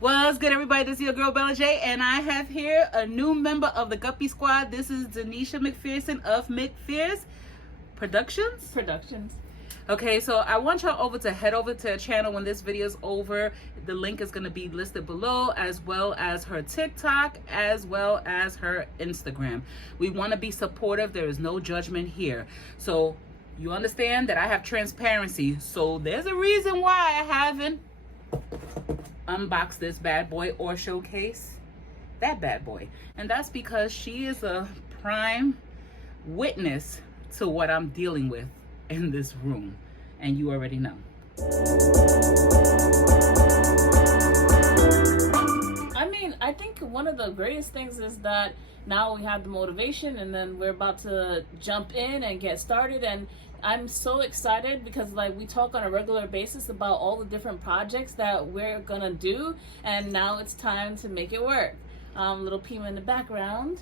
What's good, everybody? This is your girl Bella J, and I have here a new member of the Guppy Squad. This is Denisha McPherson of McPherson Productions. Okay, so I want y'all to head over to her channel when this video is over. The link is going to be listed below, as well as her TikTok, as well as her Instagram. We want to be supportive. There is no judgment here. So you understand that I have transparency. So there's a reason why I haven't unboxed this bad boy or showcase that bad boy. And that's because she is a prime witness to what I'm dealing with in this room, and you already know. I think one of the greatest things is that now we have the motivation, and then we're about to jump in and get started. And I'm so excited because we talk on a regular basis about all the different projects that we're gonna do, and now it's time to make it work. Little Pima in the background.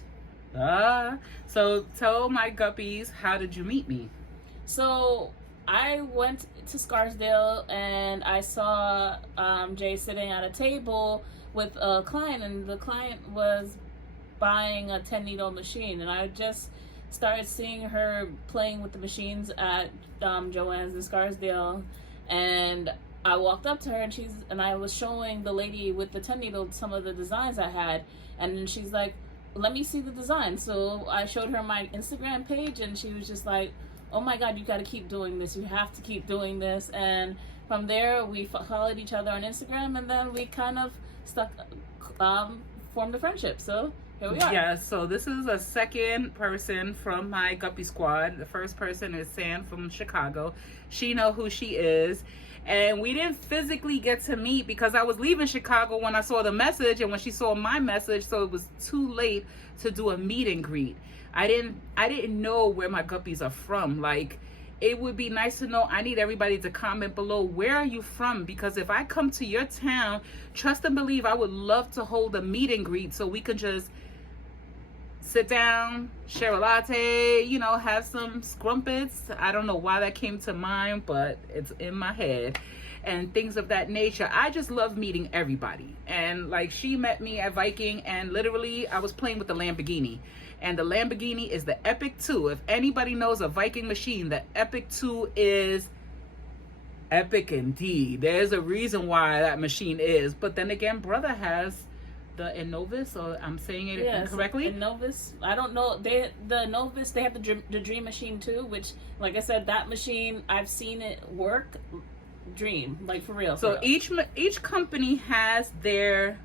So tell my guppies, how did you meet me? So I went to Scarsdale and I saw Jay sitting at a table with a client, and the client was buying a 10 needle machine, and I just started seeing her playing with the machines at Joann's in Scarsdale, and I walked up to her and I was showing the lady with the 10 needle some of the designs I had, and then she's like, let me see the design. So I showed her my Instagram page, and she was just like, oh my god, you got to keep doing this, you have to keep doing this. And from there we followed each other on Instagram, and then we kind of formed a friendship. So here we are. Yeah, so this is a second person from my Guppy Squad. The first person is Sam from Chicago. She know who she is. And we didn't physically get to meet because I was leaving Chicago when I saw the message, and when she saw my message, so it was too late to do a meet and greet. I didn't know where my guppies are from. Like, it would be nice to know. I need everybody to comment below, where are you from? Because if I come to your town, trust and believe, I would love to hold a meet and greet so we can just sit down, share a latte, you know, have some scrumpets. I don't know why that came to mind, but it's in my head, and things of that nature. I just love meeting everybody. And like, she met me at Viking, and literally I was playing with the Lamborghini, and the Lamborghini is the Epic 2. If anybody knows a Viking machine, the Epic 2 is epic indeed. There's a reason why that machine is. But then again, brother has the Novus, or I'm saying it incorrectly. Novus. I don't know. The Novus, they have the Dream machine too, which, like I said, that machine, I've seen it work. Dream, like for real. So each company has their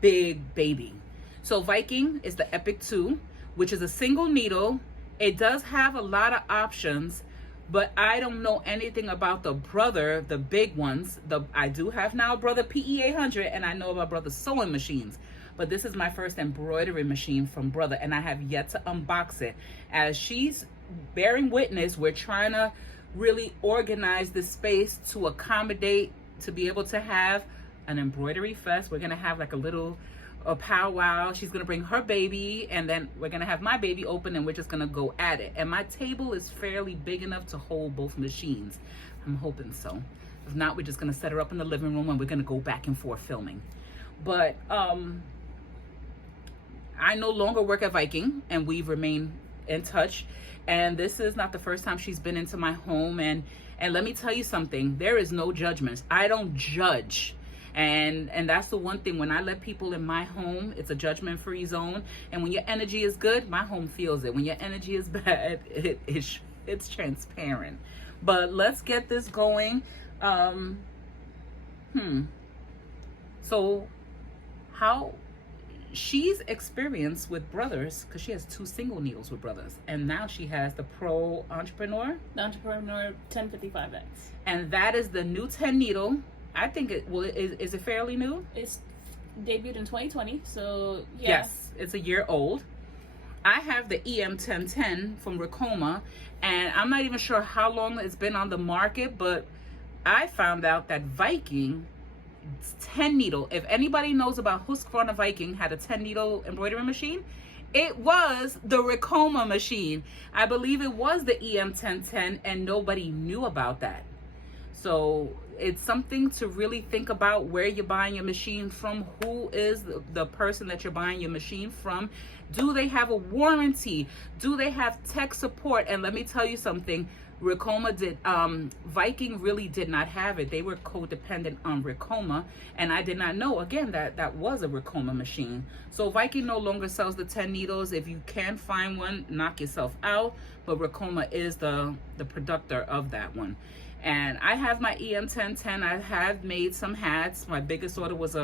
big baby. So Viking is the Epic 2, which is a single needle. It does have a lot of options, but I don't know anything about the brother, the big ones. I do have now brother PE 800, and I know about brother sewing machines. But this is my first embroidery machine from brother, and I have yet to unbox it. As she's bearing witness, we're trying to really organize the space to accommodate, to be able to have an embroidery fest. We're gonna have like a powwow. She's gonna bring her baby, and then we're gonna have my baby open, and we're just gonna go at it. And my table is fairly big enough to hold both machines. I'm hoping so. If not, we're just gonna set her up in the living room, and we're gonna go back and forth filming. But I no longer work at Viking, and we've remained in touch. And this is not the first time she's been into my home. And let me tell you something, there is no judgments. I don't judge. And that's the one thing, when I let people in my home, it's a judgment-free zone. And when your energy is good, my home feels it. When your energy is bad, it's transparent. But let's get this going. So how she's experienced with brothers, because she has 2 single needles with brothers, and now she has the Pro Entrepreneur 1055X, and that is the new 10 needle. I think is it fairly new? It's debuted in 2020, so yeah. Yes, it's a year old. I have the EM 1010 from Ricoma, and I'm not even sure how long it's been on the market, but I found out that Viking, it's 10 needle. If anybody knows about Husqvarna Viking had a 10 needle embroidery machine, it was the Ricoma machine. I believe it was the EM 1010, and nobody knew about that. So it's something to really think about where you're buying your machine from, who is the person that you're buying your machine from. Do they have a warranty? Do they have tech support? And let me tell you something, Viking really did not have it. They were codependent on Ricoma, and I did not know, again, that was a Ricoma machine. So Viking no longer sells the 10 needles. If you can find one, knock yourself out, but Ricoma is the producer of that one. And I have my EM1010. I have made some hats. My biggest order was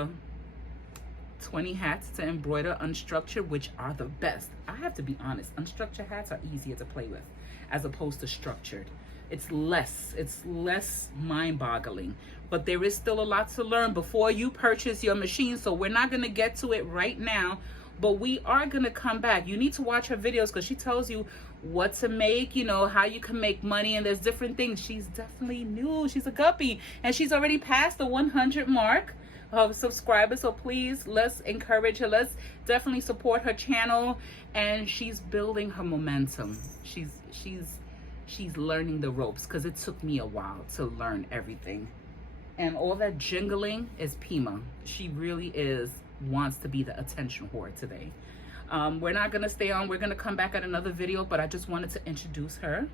20 hats to embroider unstructured, which are the best. I have to be honest, unstructured hats are easier to play with as opposed to structured. It's less mind-boggling, but there is still a lot to learn before you purchase your machine. So we're not going to get to it right now, but we are going to come back. You need to watch her videos because she tells you what to make, you know, how you can make money, and there's different things. She's definitely new. She's a guppy, and she's already passed the 100 mark of subscribers. So please, let's encourage her. Let's definitely support her channel. And she's building her momentum. She's learning the ropes, because it took me a while to learn everything. And all that jingling is Pima. She really wants to be the attention whore today. We're not gonna stay on. We're gonna come back at another video, but I just wanted to introduce her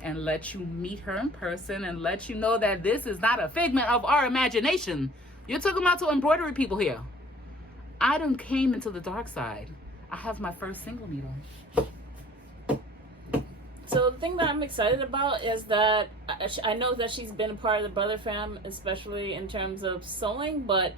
and let you meet her in person and let you know that this is not a figment of our imagination. You're talking about to embroidery people here. I done came into the dark side. I have my first single needle. So the thing that I'm excited about is that I know that she's been a part of the Brother Fam, especially in terms of sewing, but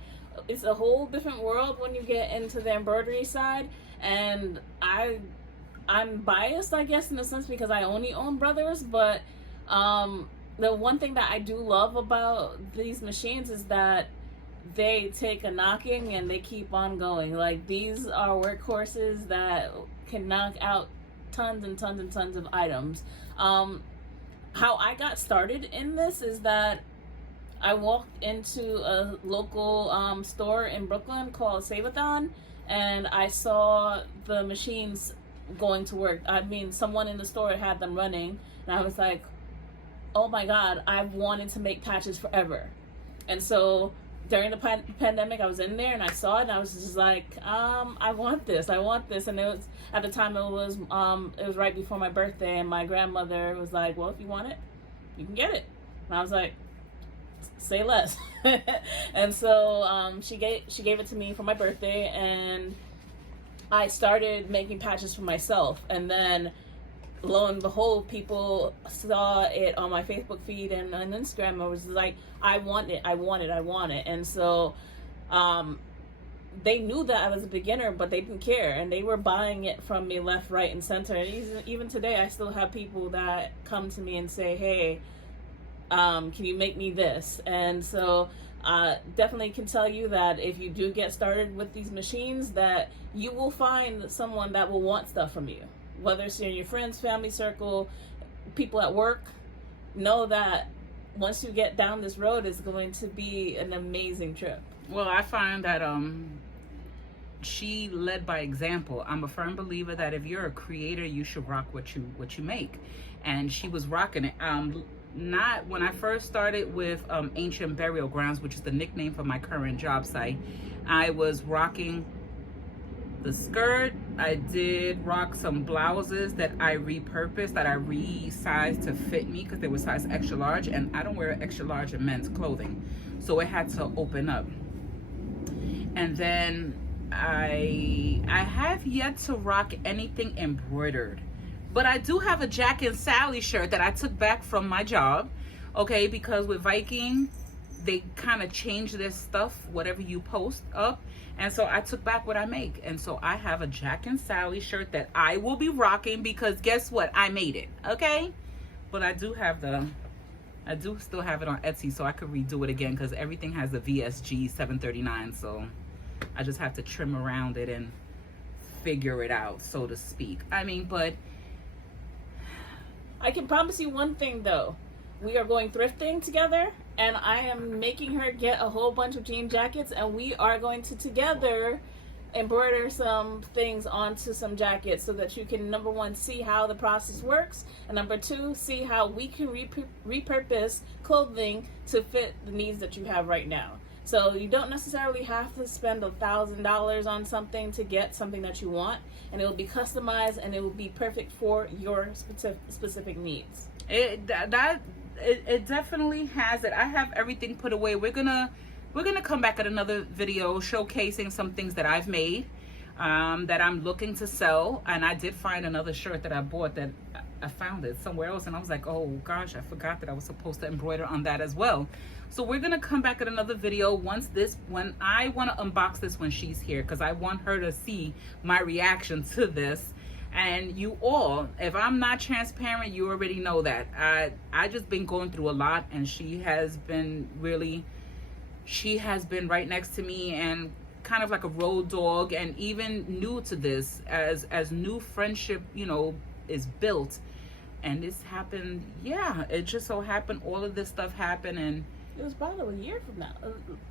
it's a whole different world when you get into the embroidery side. And I'm biased, I guess, in a sense, because I only own brothers, but the one thing that I do love about these machines is that they take a knocking and they keep on going. Like, these are workhorses that can knock out tons and tons and tons of items. How I got started in this is that I walked into a local store in Brooklyn called Save-A-Thon, and I saw the machines going to work. I mean, someone in the store had them running, and I was like, oh my God, I've wanted to make patches forever. And so during the pandemic, I was in there and I saw it, and I was just like, I want this. And it was, at the time, it was right before my birthday, and my grandmother was like, well, if you want it, you can get it. And I was like, say less. And so she gave it to me for my birthday, and I started making patches for myself. And then lo and behold, people saw it on my Facebook feed and on Instagram. I was like, I want it. And so they knew that I was a beginner, but they didn't care, and they were buying it from me left, right, and center. And even today, I still have people that come to me and say, hey, can you make me this? And so definitely can tell you that if you do get started with these machines, that you will find someone that will want stuff from you. Whether it's in your friends, family circle, people at work, know that once you get down this road, it's going to be an amazing trip. Well, I find that she led by example. I'm a firm believer that if you're a creator, you should rock what you make, and she was rocking it. Not when I first started with Ancient Burial Grounds, which is the nickname for my current job site. I was rocking the skirt. I did rock some blouses that I repurposed, that I resized to fit me because they were size extra large, and I don't wear extra large in men's clothing, so it had to open up. And then I have yet to rock anything embroidered, but I do have a Jack and Sally shirt that I took back from my job, okay, because with Viking, they kind of change their stuff, whatever you post up. And so I took back what I make. And so I have a Jack and Sally shirt that I will be rocking, because guess what? I made it, okay? But I do still have it on Etsy, so I could redo it again, because everything has the VSG 739. So I just have to trim around it and figure it out, so to speak. I mean, but I can promise you one thing, though. We are going thrifting together, and I am making her get a whole bunch of jean jackets, and we are going to together embroider some things onto some jackets so that you can, number one, see how the process works, and number two, see how we can repurpose clothing to fit the needs that you have right now. So you don't necessarily have to spend $1,000 on something to get something that you want, and it will be customized and it will be perfect for your specific needs. It definitely has it. I have everything put away. We're gonna come back at another video showcasing some things that I've made, that I'm looking to sell. And I did find another shirt that I bought that I found it somewhere else, and I was like, oh gosh, I forgot that I was supposed to embroider on that as well. So we're gonna come back at another video when I want to unbox this when she's here, because I want her to see my reaction to this. And you all, if I'm not transparent, you already know that I just been going through a lot, and she has been right next to me and kind of like a road dog, and even new to this as new friendship, you know, is built. And this happened, yeah, it just so happened all of this stuff happened. And it was about a year from now.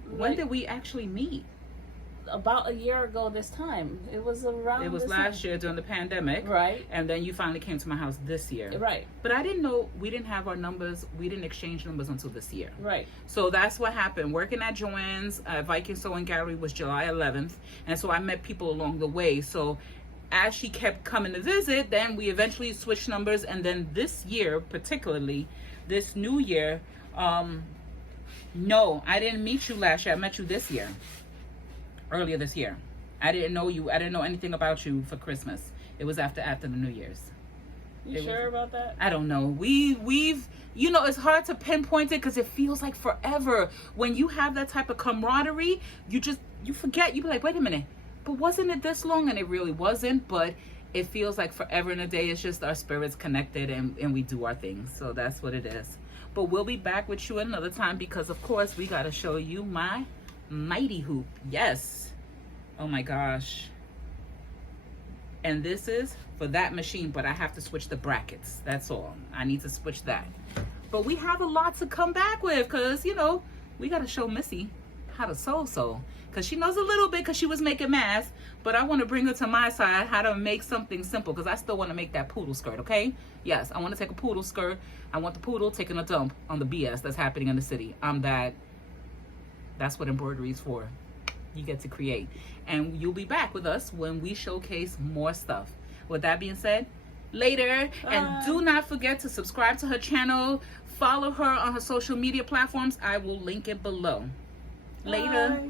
When did we actually meet? About a year ago this time. It was around It was last year during the pandemic. Right. And then you finally came to my house this year. Right. But I didn't know, we didn't have our numbers, we didn't exchange numbers until this year. Right. So that's what happened. Working at Joanne's Viking Sewing Gallery was July 11th. And so I met people along the way. So as she kept coming to visit, then we eventually switched numbers. And then this year, particularly, this new year, no, I didn't meet you last year. I met you this year. Earlier this year. I didn't know you. I didn't know anything about you for Christmas. It was after the New Year's. You sure about that? I don't know. We've you know, it's hard to pinpoint it because it feels like forever. When you have that type of camaraderie, you forget. You be like, wait a minute, but wasn't it this long? And it really wasn't. But it feels like forever and a day. It's just our spirits connected, and we do our things. So that's what it is. But we'll be back with you another time, because of course we got to show you my mighty hoop. Yes. Oh my gosh. And this is for that machine, but I have to switch the brackets. That's all. I need to switch that. But we have a lot to come back with, because, you know, we got to show Missy how to sew. Because she knows a little bit, because she was making masks. But I want to bring her to my side, how to make something simple, because I still want to make that poodle skirt, okay? Yes, I want to take a poodle skirt. I want the poodle taking a dump on the BS that's happening in the city. That's what embroidery is for. You get to create. And you'll be back with us when we showcase more stuff. With that being said, later. Bye. And do not forget to subscribe to her channel. Follow her on her social media platforms. I will link it below. Later. Bye.